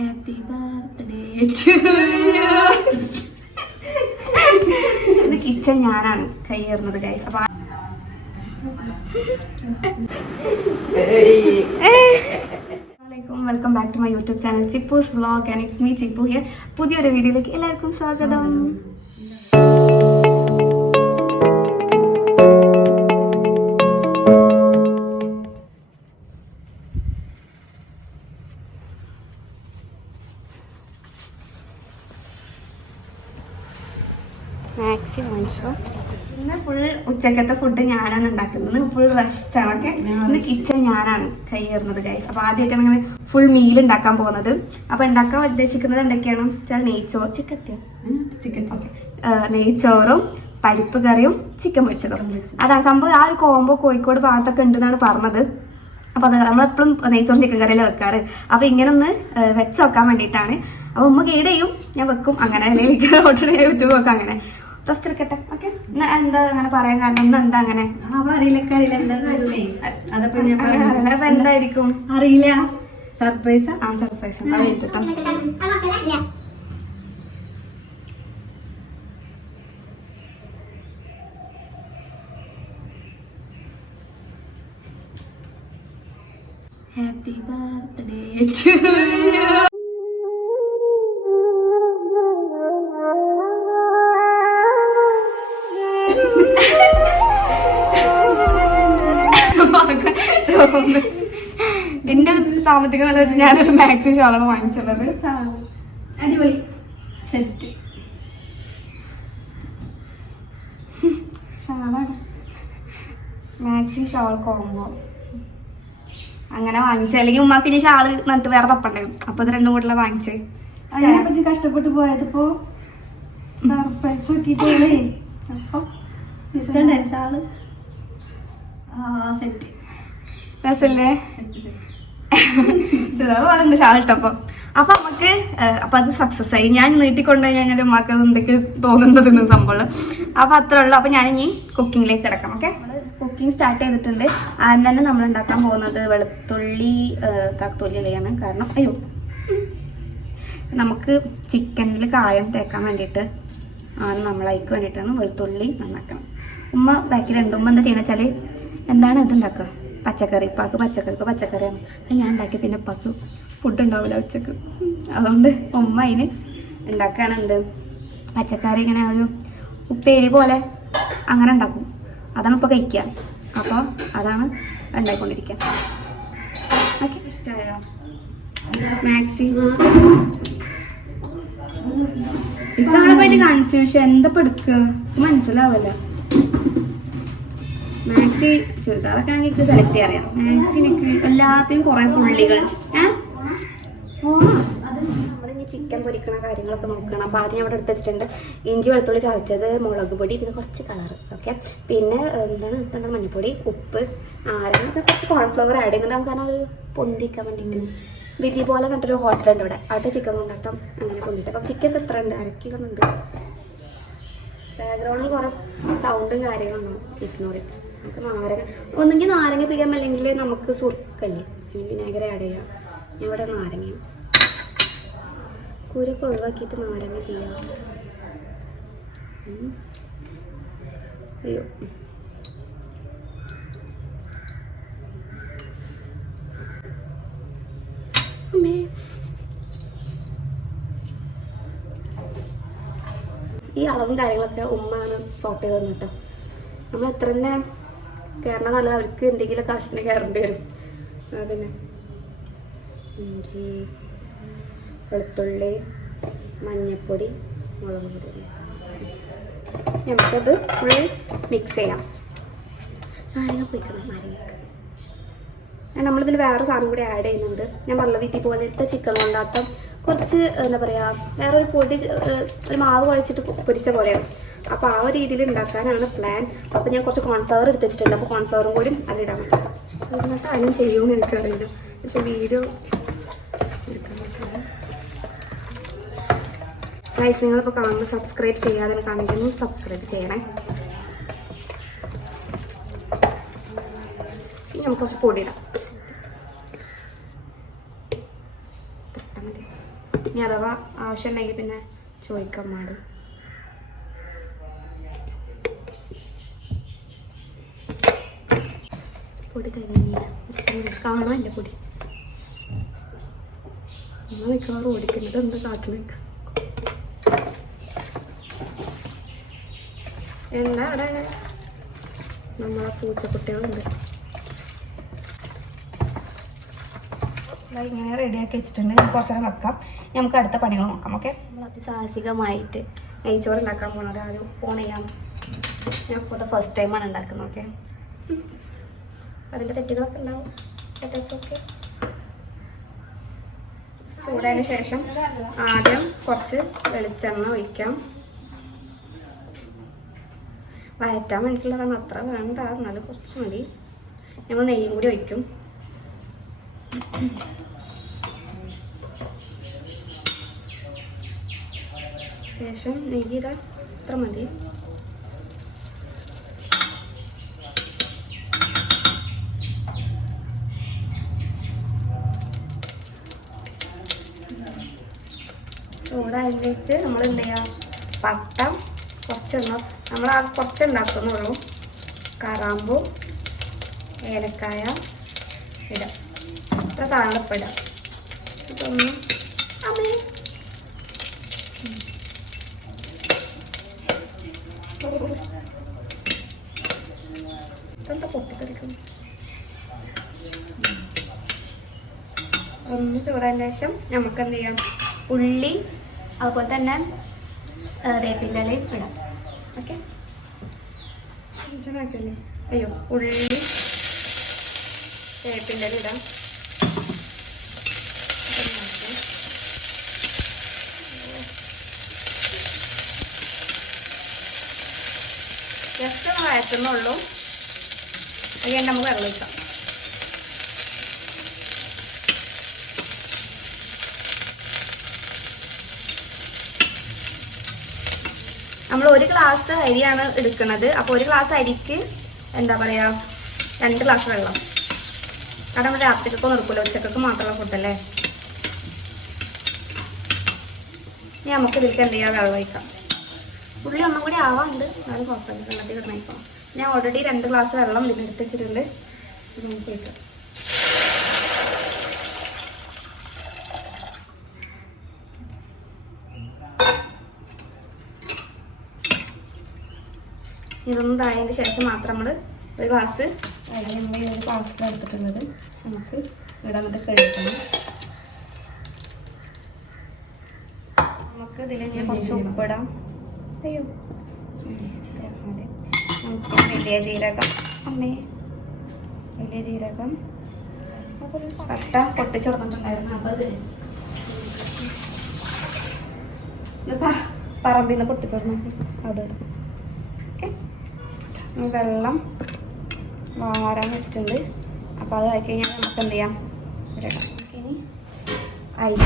Happy birthday to ഇത് kitchen ഞാനാണ് കയ്യേറുന്നത് ഗൈസ്. അപ്പൊ welcome back to my YouTube channel Chippu's vlog and it's me Chippu here. പുതിയൊരു വീഡിയോയിലേക്ക് എല്ലാവർക്കും സ്വാഗതം. മാക്സി വാങ്ങിച്ചു. ഇന്ന് ഫുൾ ഉച്ചക്കത്തെ ഫുഡ് ഞാനാണ് ഉണ്ടാക്കുന്നത്. ഫുൾ റെസ്റ്റ് ആണ്. ഓക്കെ, ഇന്ന് കിച്ചൺ ഞാനാണ് കയ്യേറുന്നത് ഗൈസ്. അപ്പൊ ആദ്യമായിട്ടാണ് ഞങ്ങൾ ഫുൾ മീൽ ഉണ്ടാക്കാൻ പോകുന്നത്. അപ്പൊ ഉണ്ടാക്കാൻ ഉദ്ദേശിക്കുന്നത് എന്തൊക്കെയാണ് വെച്ചാൽ നെയ്ച്ചോറും പരിപ്പ് കറിയും ചിക്കൻ പൊരിച്ചതും. അതാണ് സംഭവം. ആ ഒരു കോംബോ കോഴിക്കോട് ഭാഗത്തൊക്കെ ഉണ്ടെന്നാണ് പറഞ്ഞത്. അപ്പൊ അത് നമ്മളെപ്പോഴും നെയ്ച്ചോറും ചിക്കൻ കറിയിലാണ് വെക്കാറ്. അപ്പൊ ഇങ്ങനെ ഒന്ന് വെച്ച് വെക്കാൻ വേണ്ടിയിട്ടാണ്. അപ്പൊ ഉമ്മ ഗൈഡ് ചെയ്യും, ഞാൻ വെക്കും. അങ്ങനെ യൂട്യൂബ് വെക്കാം. അങ്ങനെ റെസ്റ്റ് എടുക്കട്ടെ. ഓക്കെ, എന്താ അങ്ങനെ പറയാൻ കാരണം ഇന്ന് എന്താ അങ്ങനെ അപ്പൊ എന്തായിരിക്കും അറിയില്ല. സർപ്രൈസ്. ആ സർപ്രൈസ് അറിയിട്ടോ. ഹാപ്പി ബർത്ത്ഡേ ടു എന്റെ സാമ്പത്തിക നില വെച്ച് ഞാനൊരു മാക്സി ഷോളാണ് വാങ്ങിച്ചുള്ളത്. അടിപൊളി സെറ്റ് ഷാളാണ്. മാക്സി ഷോൾ കോംബോ അങ്ങനെ വാങ്ങിച്ചു. അല്ലെങ്കിൽ ഉമ്മാക്ക് ഇനി ഷാള് നട്ട് വേറെ തപ്പണ്ടേ. അപ്പൊ ഇത് രണ്ടും കൂടെ വാങ്ങിച്ചേ. അതിനെപ്പറ്റി കഷ്ടപ്പെട്ട് പോയതിപ്പോ സർപ്രൈസ് നോക്കിട്ടേ. അപ്പൊ ഷാള് സെറ്റ് രസല്ലേ? ചിലർ പറയുന്നുണ്ട് ഷാൾ ഇട്ടപ്പോ. അപ്പൊ നമുക്ക് അപ്പൊ അത് സക്സസ് ആയി. ഞാൻ നീട്ടിക്കൊണ്ടു കഴിഞ്ഞാൽ ഉമ്മാക്ക് എന്തൊക്കെയാണ് തോന്നുന്നത് സംഭവം. അപ്പൊ അത്രേ ഉള്ളൂ. അപ്പൊ ഞാൻ ഇനി കുക്കിങ്ങിലേക്ക് കിടക്കാം. ഓക്കെ, കുക്കിംഗ് സ്റ്റാർട്ട് ചെയ്തിട്ടുണ്ട്. ആദ്യം തന്നെ നമ്മൾ ഉണ്ടാക്കാൻ പോകുന്നത് വെളുത്തുള്ളി തക്കാളിയാണ്. കാരണം നമുക്ക് ചിക്കനിൽ കായം തേക്കാൻ വേണ്ടിയിട്ട് ആണ് നമ്മൾ അതിക്ക് വേണ്ടിയിട്ടാണ് വെളുത്തുള്ളി നന്നാക്കണം. ഉമ്മ ബാക്കിലുണ്ട്. ഉമ്മ എന്താ ചെയ്യണമെന്ന് വെച്ചാൽ എന്താണ് ഇത് ഉണ്ടാക്കുക, പച്ചക്കറി. ഇപ്പാക്ക് പച്ചക്കറിയാണ്. അത് ഞാൻ ഉണ്ടാക്കി പിന്നെ ഇപ്പാക്ക് ഫുഡ് ഉണ്ടാവില്ല ഉച്ചക്ക്. അതുകൊണ്ട് ഉമ്മ അതിന് ഉണ്ടാക്കുകയാണ് എന്ത് പച്ചക്കറി ഇങ്ങനെ ഒരു ഉപ്പേരി പോലെ അങ്ങനെ ഉണ്ടാക്കും. അതാണ് ഇപ്പോൾ കഴിക്കുക. അപ്പോൾ അതാണ് ഉണ്ടാക്കിക്കൊണ്ടിരിക്കുക. ഓക്കെ, ഇഷ്ടമായോ മാക്സി? ഇതാണ് പോയിട്ട് കൺഫ്യൂഷൻ. എന്താ എടുക്കുക മനസ്സിലാവല്ല. മാക്സി ചുരിദാറൊക്കെ ആണെങ്കിൽ എനിക്ക് സെലക്ട് ചെയ്യാറിയാം. മാക്സി എനിക്ക് എല്ലാത്തിനും കുറെ പുള്ളികൾ. നമ്മളിനി ചിക്കൻ പൊരിക്കണ കാര്യങ്ങളൊക്കെ നോക്കണം. അപ്പോൾ ആദ്യം അവിടെ എടുത്ത് വെച്ചിട്ടുണ്ട് ഇഞ്ചി വെളുത്തുള്ളി ചതച്ചത്, മുളക് പൊടി, പിന്നെ കുറച്ച് കളർ. ഓക്കെ, പിന്നെ എന്താ മഞ്ഞൾപ്പൊടി, ഉപ്പ്, നാരങ്ങ, കുറച്ച് കോൺഫ്ലവർ ആഡ് ചെയ്യുന്നുണ്ട്. നമുക്ക് അതിനൊരു പൊന്തിക്കാൻ വേണ്ടിയിട്ട്. വിധി പോലെ നട്ടൊരു ഹോട്ടലുണ്ട് ഇവിടെ. അവിടെ ചിക്കൻ കൊണ്ടാട്ടം അങ്ങനെ പൊന്തിട്ട്. അപ്പം ചിക്കൻ എത്ര ഉണ്ട്? 1 കിലോ ഉണ്ട്. ബാക്ക്ഗ്രൗണ്ടിൽ കുറെ സൗണ്ടും കാര്യങ്ങളൊന്നും ഇഗ്നോർ. നമുക്ക് നാരങ്ങ ഒന്നെങ്കിൽ നാരങ്ങ പിടിക്കാം, അല്ലെങ്കിൽ നമുക്ക് സുർക്കല്ലേ വിനാഗിരി ആഡ് ചെയ്യാം. ഞാൻ ഇവിടെ നാരങ്ങയും കുരൊക്കെ ഒഴിവാക്കിയിട്ട് നാരങ്ങ ചെയ്യാം. അയ്യോ, അമ്മേ. ഈ അളവും കാര്യങ്ങളൊക്കെ ഉമ്മാണ് സോർട്ട് ചെയ്ത് തന്നിട്ടോ. നമ്മൾ എത്ര തന്നെ കയറണ നല്ല അവർക്ക് എന്തെങ്കിലുമൊക്കെ ആവശ്യത്തിന് കയറേണ്ടി വരും. പിന്നെ ഇഞ്ചി, വെളുത്തുള്ളി, മഞ്ഞൾപ്പൊടി, മുളക് പൊടി. നമുക്കത് ഫുൾ മിക്സ് ചെയ്യാം. നാരങ്ങ പൊയ്ക്കണം. നമ്മളിതിൽ വേറെ സാധനം കൂടി ആഡ് ചെയ്യുന്നുണ്ട്. ഞാൻ പറഞ്ഞ വിധി പോലത്തെ ചിക്കൻ കൊണ്ടാട്ടം കുറച്ച് എന്താ പറയുക, വേറൊരു പൊടി ഒരു മാവ് കുഴച്ചിട്ട് പൊരിച്ച പോലെയാണ്. അപ്പോൾ ആ ഒരു രീതിയിൽ ഉണ്ടാക്കാനാണ് പ്ലാൻ. അപ്പോൾ ഞാൻ കുറച്ച് കോൺഫ്ലവർ എടുത്ത് വെച്ചിട്ടുണ്ട്. അപ്പോൾ കോൺഫ്ലവറും കൂടി അതിലിടാൻ വേണ്ടി. എന്നിട്ട് അതിനും ചെയ്യുമെന്ന് എനിക്കറിയില്ല. പക്ഷെ വീഡിയോ എടുക്കാൻ പറ്റില്ല. ഗൈസ്, നിങ്ങളിപ്പോൾ കാണുമ്പോൾ സബ്സ്ക്രൈബ് ചെയ്യാതെ കാണിക്കുന്നു. സബ്സ്ക്രൈബ് ചെയ്യണേ. ഇനി നമുക്ക് കുറച്ച് പൊടി ഇടാം. മതി. ഇനി അഥവാ ആവശ്യമുണ്ടെങ്കിൽ പിന്നെ ചോദിക്കാൻ പാടും. പൊടി തരുന്നില്ല, കാണാൻ എൻ്റെ പൊടി നമ്മൾ മിക്കവാറും ഓടിക്കുന്നത് എന്താ കാട്ടുന്നത്. എന്താ അവിടെ നമ്മളെ പൂച്ചക്കുട്ടികളുണ്ട്. ഇങ്ങനെ റെഡിയാക്കി വെച്ചിട്ടുണ്ട്. കുറച്ച് നേരം വെക്കാം, നമുക്ക് അടുത്ത പണികൾ നോക്കാം. ഓക്കെ, നമ്മൾ അതിസാഹസികമായിട്ട് നെയ്ച്ചോറ് ഉണ്ടാക്കാൻ പോകണം. ഒരാൾ ഫോൺ ചെയ്യാം. ഞാൻ ഫോർ ദ ഫസ്റ്റ് ടൈമാണ് ഉണ്ടാക്കുന്നത്. ഓക്കെ, അതിൻ്റെ തെറ്റുകളൊക്കെ ഉണ്ടാവും. ഓക്കെ, ചൂടായതിന് ശേഷം ആദ്യം കുറച്ച് വെളിച്ചെണ്ണ ഒഴിക്കാം. വയറ്റാൻ വേണ്ടിയിട്ടുള്ളതാണ്, അത്ര വേണ്ട, എന്നാലും കുറച്ച് മതി. ഞങ്ങൾ നെയ്യും കൂടി ഒഴിക്കും. ശേഷം നെയ്യ് ഇതാ ഇത്ര മതി. ചൂടായിട്ട് നമ്മൾ എന്ത് ചെയ്യുക, പട്ട കുറച്ചെണ്ണം നമ്മൾ ആ കുറച്ചുണ്ടാക്കുന്നുള്ളൂ. കറാമ്പൂ, ഏലക്കായ ഇടാം. ഇത്ര സാധനം ഇപ്പം ഇടാം. ഇതൊന്ന് അമ്മേ ഇതെന്താ പൊട്ടിത്തെറിക്കുന്നു. ഒന്ന് ചൂടായതിന് ശേഷം നമുക്ക് എന്ത് ചെയ്യാം, ഉള്ളി അതുപോലെ തന്നെ വേപ്പിൻ്റെ ഇലയും ഇടാം. ഓക്കെ, മനസ്സിലാക്കല്ലേ? അയ്യോ, ഉള്ളി വേപ്പിൻ്റെ ഇല ഇടാം. ജസ്റ്റ് ഒന്ന് വഴറ്റുന്നുള്ളൂ. അത് നമുക്ക് വെള്ളം ഒഴിക്കാം. നമ്മൾ 1 ഗ്ലാസ് അരിയാണ് എടുക്കുന്നത്. അപ്പോൾ 1 ഗ്ലാസ് അരിക്ക് എന്താ പറയുക 2 ഗ്ലാസ് വെള്ളം. കാരണം നമ്മൾ രാത്രിക്കൊക്കെ നിർക്കില്ല, ഉച്ചക്കൊക്കെ മാത്രമുള്ള ഫുഡല്ലേ. ഇനി നമുക്ക് ഇതിലേക്ക് എന്ത് ചെയ്യാം, വെള്ളം ഒഴിക്കാം. ഉള്ളി ഒന്നും കൂടി ആവാണ്ട്, അത് കുഴപ്പമില്ല, വെള്ളത്തിൽ കിടന്നേക്കാം. ഞാൻ ഓൾറെഡി 2 ഗ്ലാസ് വെള്ളം ഇതിലെടുത്ത് വെച്ചിട്ടുണ്ട്. ഇത് നമുക്ക് ഒഴിക്കാം. ഇതൊന്നും തായതിന് ശേഷം മാത്രം നമ്മൾ 1 ഗ്ലാസ് നമ്മൾ 1 ഗ്ലാസ്സിൽ എടുത്തിട്ടുള്ളത് നമുക്ക് ഇവിടെ വന്നിട്ട് കഴിക്കണം. നമുക്ക് ഇതിൽ ഞാൻ കുറച്ച് ഉപ്പിടാം. അയ്യോ, നമുക്ക് വലിയ ജീരകം, അമ്മേ വലിയ ജീരകം, പട്ട പൊട്ടിച്ചുടന്നിട്ടുണ്ടായിരുന്നു. അപ്പോൾ ഇതിപ്പോൾ പറമ്പിൽ നിന്ന് പൊട്ടിച്ചുടന്നു അതിടും. ഓക്കെ, വെള്ളം വാരാൻ വെച്ചിട്ടുണ്ട്. അപ്പോൾ അത് ആയി കഴിഞ്ഞാൽ നമുക്ക് എന്ത് ചെയ്യാം, ഇടാം. ഇനി അരി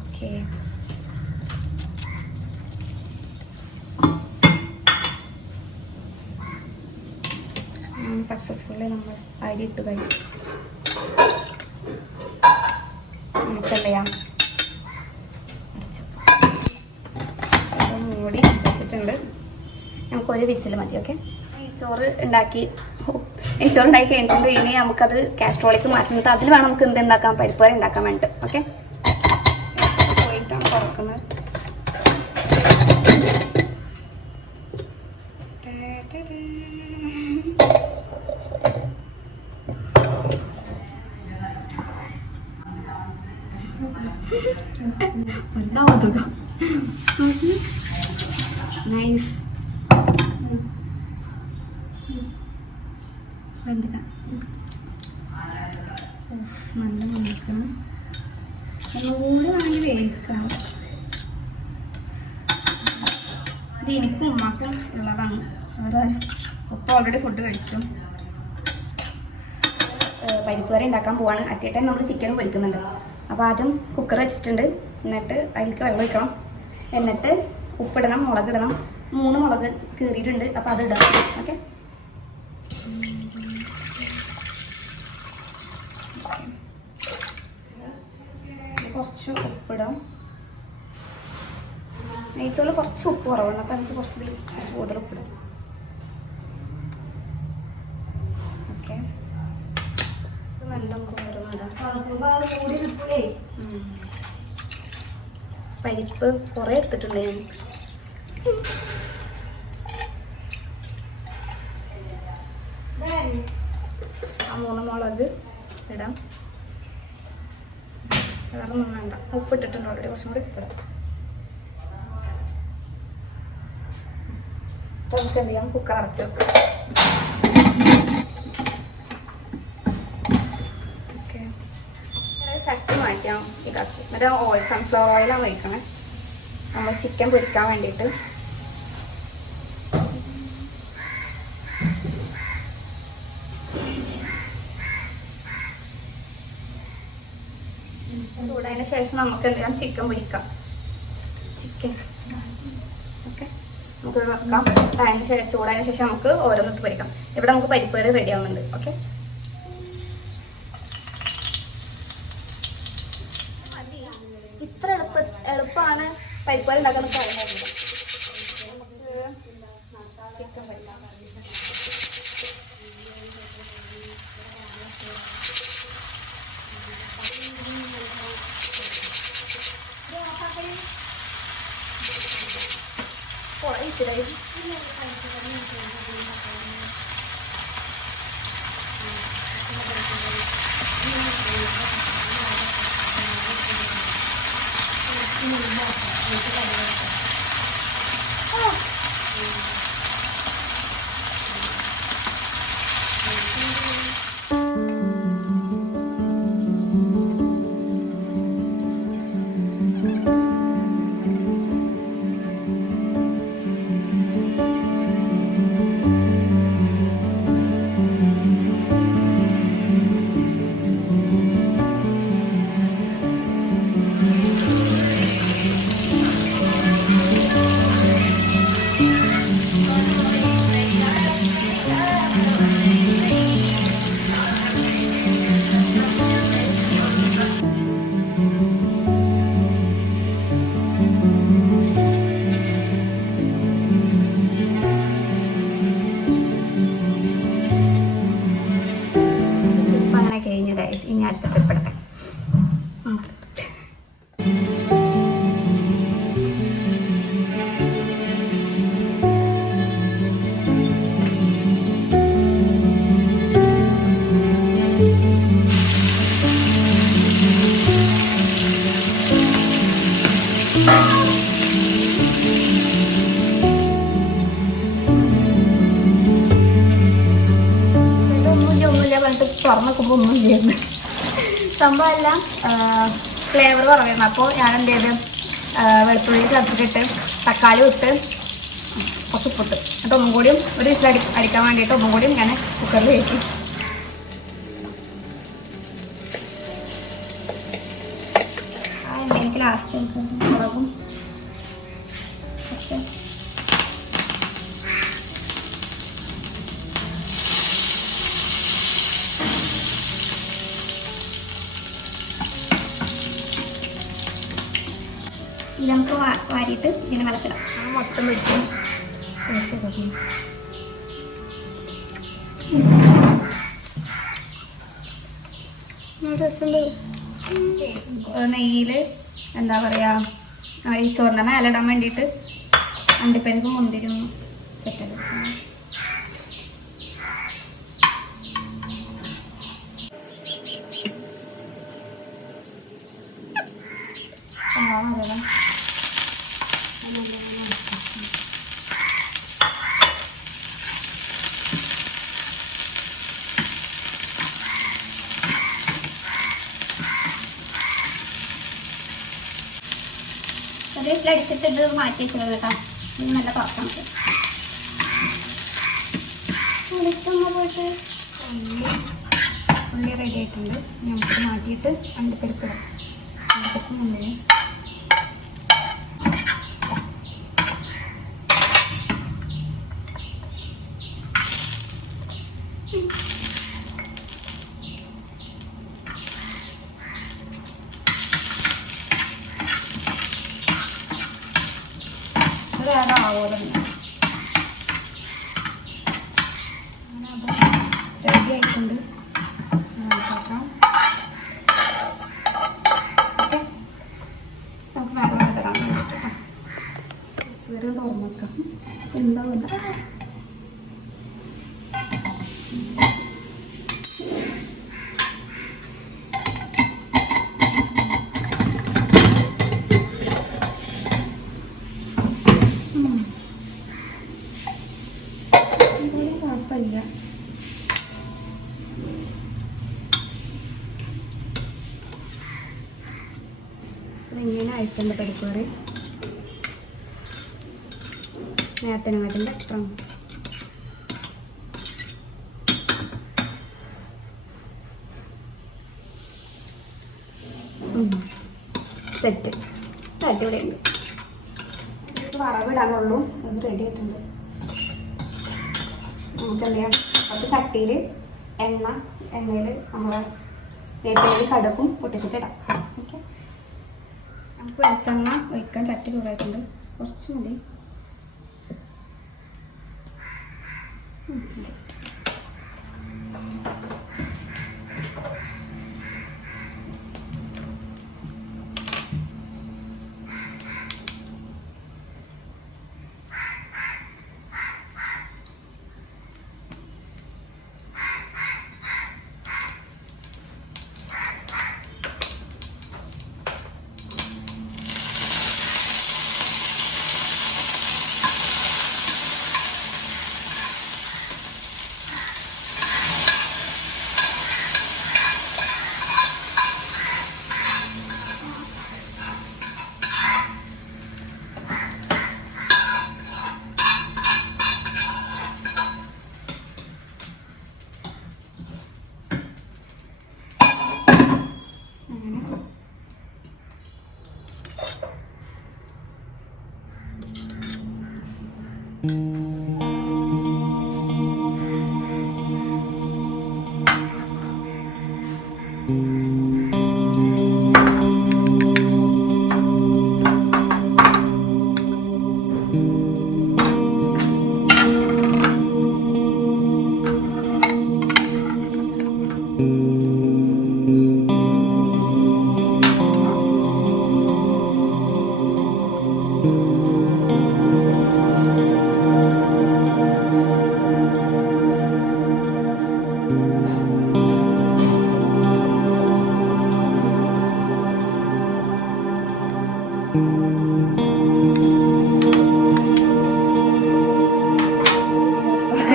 ഓക്കെ, സക്സസ്ഫുള്ളി നമ്മൾ അരി ഇട്ട് കഴിച്ചു. നമുക്ക് എന്ത് ചെയ്യാം, മൂടി വെച്ചിട്ടുണ്ട്. നമുക്കൊരു വിസിൽ മതി. ഓക്കെ, നെയ്ച്ചോറ് ഉണ്ടാക്കി കഴിഞ്ഞിട്ടുണ്ട്. ഇനി നമുക്കത് കാസ്ട്രോളിലേക്ക് മാറ്റുന്നത്. അതിൽ വേണം നമുക്ക് എന്തുണ്ടാക്കാം, പരിപ്പ് കറി ഉണ്ടാക്കാൻ വേണ്ടിയിട്ട്. ഓക്കെ, പോയിട്ടാണ് തുറക്കുന്നത്. നൈസ്, വെന്തിട്ടാ നല്ല വേവിക്കണം. ഒന്നുകൂടി വേണമെങ്കിൽ വേവിക്കാം. ഇത് എനിക്കും ഉമ്മാക്കും ഉള്ളതാണ്. വേറെ ഒപ്പം ഓൾറെഡി ഫുഡ് കഴിച്ചു. പരിപ്പ് കറി ഉണ്ടാക്കാൻ പോവാണ്. അറ്റ് എ ടൈം നമ്മൾ ചിക്കനും പൊരിക്കുന്നുണ്ട്. അപ്പോൾ ആദ്യം കുക്കർ വെച്ചിട്ടുണ്ട്. എന്നിട്ട് അതിലേക്ക് വെള്ളം ഒഴിക്കണം. എന്നിട്ട് ഉപ്പിടണം, മുളകിടണം. 3 മുളക് കീറിയിട്ടുണ്ട്. അപ്പോൾ അത് ഇടാം. ഓക്കെ, കുറച്ച് ഉപ്പിടാം. നെയ്ച്ചോറിൽ കുറച്ച് ഉപ്പ് കുറവുണ്ട്, അപ്പം എനിക്ക് കുറച്ച് കൂടുതൽ ഉപ്പിടാം. ഓക്കെ, നല്ല പരിപ്പ് കുറേ എടുത്തിട്ടുണ്ട് ഞാൻ. ആ 3 മുളക് ഇടാം. വേറൊന്നും വേണ്ട, ഉപ്പിട്ടിട്ടുണ്ട് ഓൾറെഡി, കുറച്ചും കൂടി ഉപ്പിടാം. അപ്പോൾ നമുക്ക് എന്ത് ചെയ്യാം, കുക്കർ അടച്ചു വെക്കാം. ഓക്കെ, ചട്ടി മാറ്റാം. ഇതാക്കി മറ്റേ സൺഫ്ലവർ ഓയിലാണ് ഒഴിക്കണേ നമ്മൾ ചിക്കൻ പൊരിക്കാൻ വേണ്ടിയിട്ട്. ചൂടായതിന് ശേഷം നമുക്ക് എന്ത് ചെയ്യാം, ചിക്കൻ പൊരിക്കാം. ഓക്കെ, നമുക്ക് വെക്കാം. ചൂടായതിന് ശേഷം നമുക്ക് ഓരോന്നിട്ട് പൊരിക്കാം. ഇവിടെ നമുക്ക് പരിപ്പ് കറി റെഡി ആവുന്നുണ്ട്. ഓക്കെ, ഇത്ര എളുപ്പമാണ് പരിപ്പ് കറി ഉണ്ടാക്കാൻ അറിയാറില്ല. നമുക്ക് ചിക്കൻ പൊരിക്കാം. ഇനി അടുത്ത ട്രിപ്പ് എടുക്കാം. ഒന്നുമില്ല പറഞ്ഞിട്ട് തുറന്നു നോക്കുമ്പോൾ ഒന്നും ഇല്ലായിരുന്നു. സംഭവമെല്ലാം ഫ്ലേവർ കുറവായിരുന്നു. അപ്പോൾ ഞാൻ എന്ത് ചെയ്ത് വെളുത്തുള്ളി ചേർത്തിട്ട് തക്കാളി ഇട്ട് കുറച്ച് ഉപ്പിട്ട് എന്നിട്ട് ഒന്നും കൂടിയും ഒരു വിസിൽ അടിക്കാൻ വേണ്ടിയിട്ട് ഒന്നും കൂടിയും ഞാൻ കുക്കറിൽ കയറ്റി. എനിക്ക് ലാസ്റ്റ് മുളകും കുറച്ച് ഇത് നമുക്ക് വാരിയിട്ട് ഇങ്ങനെ വലക്കിടാം. മൊത്തം വെച്ച് നെയ്യിൽ എന്താ പറയുക, ഈ ചോറിൻ്റെ മേലിടാൻ വേണ്ടിയിട്ട് അണ്ടിപ്പരിപ്പ് മുന്തിരി സെറ്റെടുക്കാം. അടിച്ചിട്ട് ഇത് മാറ്റി വെച്ചത് കേട്ടോ. ഇത് നല്ല തുറക്കാം. പോയിട്ട് ഉള്ളി റെഡി ആയിട്ടുണ്ട്. നമുക്ക് മാറ്റിയിട്ട് അണ്ടിപ്പരിപ്പിടാം. അണ്ടിപ്പരിപ്പ് മുന്നേ സവാള റെഡി ആയിട്ടുണ്ട്. ഓക്കെ, നമുക്ക് വേറെ തരാൻ വേണ്ടിയിട്ട് ഇവരെ തുറന്നേക്കാം. എന്താ കുഴപ്പമില്ല. അതിങ്ങനെ അയക്കേണ്ട പരിപ്പ് കറി നേരത്തിനാട്ടിൻ്റെ അത്ര സെറ്റ് അടിപൊളിയുണ്ട്. വറവിടാനുള്ളൂ. അത് റെഡി ആയിട്ടുണ്ട്. നമുക്ക് എന്ത് ചെയ്യാം, അത് ചട്ടിയിൽ എണ്ണയിൽ നമ്മളെ വേപ്പിലയിൽ കടുക്കും പൊട്ടിച്ചിട്ടിടാം. ഓക്കെ, നമുക്ക് വെളിച്ചെണ്ണ ഒഴിക്കാൻ ചട്ടി ചൂടായിട്ടുണ്ട്. കുറച്ച് മതി.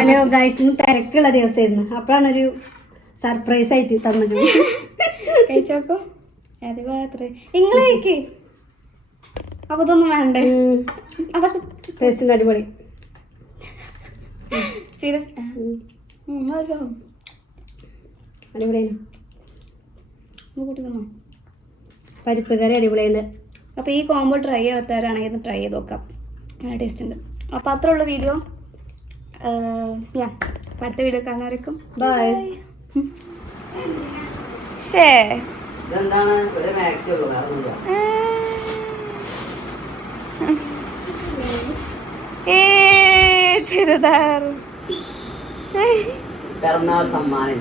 ഹലോ ഗൈസ്, ഇന്ന് തിരക്കുള്ള ദിവസമായിരുന്നു. അപ്പോഴാണൊരു സർപ്രൈസ് ആയിട്ട് തന്നത്. കഴിച്ചോക്കോ. നിങ്ങൾ കഴിക്കേ. അപ്പൊ ഇതൊന്നും വേണ്ടേ? അതൊക്കെ ടേസ്റ്റും അടിപൊളി. സീരിയസ് അടിപൊളിയാണ്. കൂട്ടി തന്നോ. പരിപ്പ് കറി അടിപൊളിയുണ്ട്. അപ്പോൾ ഈ കോംബോ ട്രൈ ചെയ്യാത്തവരാണെങ്കിൽ ട്രൈ ചെയ്ത് നോക്കാം. നല്ല ടേസ്റ്റ് ഉണ്ട്. അപ്പോൾ അത്ര ഉള്ള വീഡിയോ. അടുത്ത വീഡിയോ കാണാനായിരിക്കും. ബൈ. ശേ ചെറുതാർ പിറന്നാൾ സമ്മാനം